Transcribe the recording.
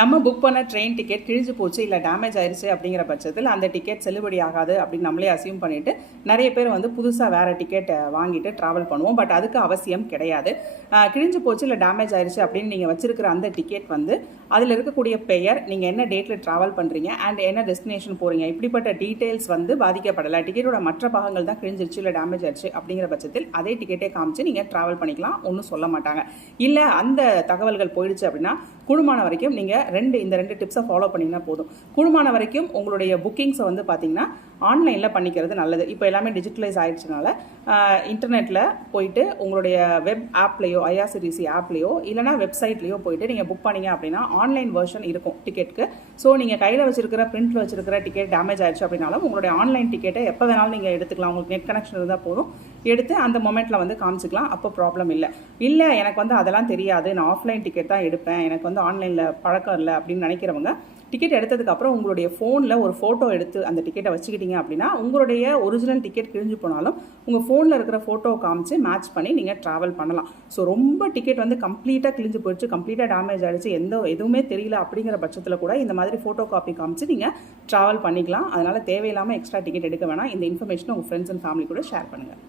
நம்ம புக் பண்ண train ticket கிழிஞ்சு போச்சு இல்லை டேமேஜ் ஆயிடுச்சு அப்படிங்கிற பட்சத்தில் அந்த டிக்கெட் செல்லுபடி ஆகாது அப்படின்னு நம்மளே அசியூம் பண்ணிவிட்டு நிறைய பேர் வந்து புதுசாக வேறு டிக்கெட் வாங்கிட்டு ட்ராவல் பண்ணுவோம். பட் அதுக்கு அவசியம் கிடையாது. கிழிஞ்சு போச்சு இல்லை டேமேஜ் ஆயிடுச்சு அப்படின்னு நீங்கள் வச்சிருக்கிற அந்த டிக்கெட் வந்து அதில் இருக்கக்கூடிய பெயர், நீங்கள் என்ன டேட்டில் ட்ராவல் பண்ணுறீங்க அண்ட் என்ன டெஸ்டினேஷன் போகிறீங்க, இப்படிப்பட்ட டீட்டெயில்ஸ் வந்து பாதிக்கப்படலை. டிக்கெட்டோட மற்ற பாகங்கள் தான் கிழிஞ்சிருச்சு இல்லை டேமேஜ் ஆயிடுச்சு அப்படிங்கிற பட்சத்தில் அதே டிக்கெட்டே காமிச்சு நீங்கள் ட்ராவல் பண்ணிக்கலாம், ஒன்றும் சொல்ல மாட்டாங்க. இல்லை அந்த தகவல்கள் போயிடுச்சு அப்படின்னா கூடுமான வரைக்கும் நீங்கள் இந்த ரெண்டு டிப்ஸை ஃபாலோ பண்ணிங்கன்னா போதும். கூடுமான வரைக்கும் உங்களுடைய புக்கிங்ஸை வந்து பார்த்தீங்கன்னா ஆன்லைனில் பண்ணிக்கிறது நல்லது. இப்போ எல்லாமே டிஜிட்டலைஸ் ஆகிடுச்சனால இன்டர்நெட்டில் போயிட்டு உங்களுடைய வெப் ஆப்லேயோ ஐஆர்சிடிசி ஆப்லேயோ இல்லைனா வெப்சைட்லேயோ போயிட்டு நீங்கள் புக் பண்ணிங்க அப்படின்னா ஆன்லைன் வெர்ஷன் இருக்கும் டிக்கெட்டுக்கு. ஸோ நீங்கள் கையில் வச்சிருக்கிற பிரிண்டில் வச்சிருக்கிற டிக்கெட் டேமேஜ் ஆயிடுச்சு அப்படின்னாலும் உங்களுடைய ஆன்லைன் டிக்கெட்டை எப்போ வேணாலும் நீங்கள் எடுத்துக்கலாம். உங்களுக்கு நெட் கனெக்ஷன் இருந்தால் போதும், எடுத்து அந்த மொமெண்ட்டில் வந்து காமிச்சிக்கலாம். அப்போ ப்ராப்ளம் இல்லை எனக்கு வந்து அதெல்லாம் தெரியாது, நான் ஆஃப்லைன் டிக்கெட் தான் எடுப்பேன், எனக்கு வந்து ஆன்லைனில் பழக்கம் இல்லை அப்படின்னு நினைக்கிறவங்க டிக்கெட் எடுத்ததுக்கப்புறம் உங்களுடைய ஃபோனில் ஒரு ஃபோட்டோ எடுத்து அந்த டிக்கெட்டை வச்சுக்கிட்டீங்க அப்படின்னா உங்களுடைய ஒரிஜினல் டிக்கெட் கிழிஞ்சு போனாலும் உங்கள் ஃபோனில் இருக்கிற ஃபோட்டோவை காமிச்சு மேட்ச் பண்ணி நீங்கள் ட்ராவல் பண்ணலாம். ஸோ ரொம்ப டிக்கெட் வந்து கம்ப்ளீட்டாக கிழிஞ்சு போயிடுச்சு, கம்ப்ளீட்டாக டேமேஜ் ஆகிடுச்சு, எதுவுமே தெரியல அப்படிங்கிற பட்சத்தில் கூட இந்த மாதிரி ஃபோட்டோ காப்பி காமிச்சு நீங்கள் ட்ராவல் பண்ணிக்கலாம். அதனால் தேவையில்லாமல் எக்ஸ்ட்ரா டிக்கெட் எடுக்க வேணாம். இந்த இன்ஃபர்மேஷனை உங்கள் ஃப்ரெண்ட்ஸ் அண்ட் ஃபேமிலி கூட ஷேர் பண்ணுங்கள்.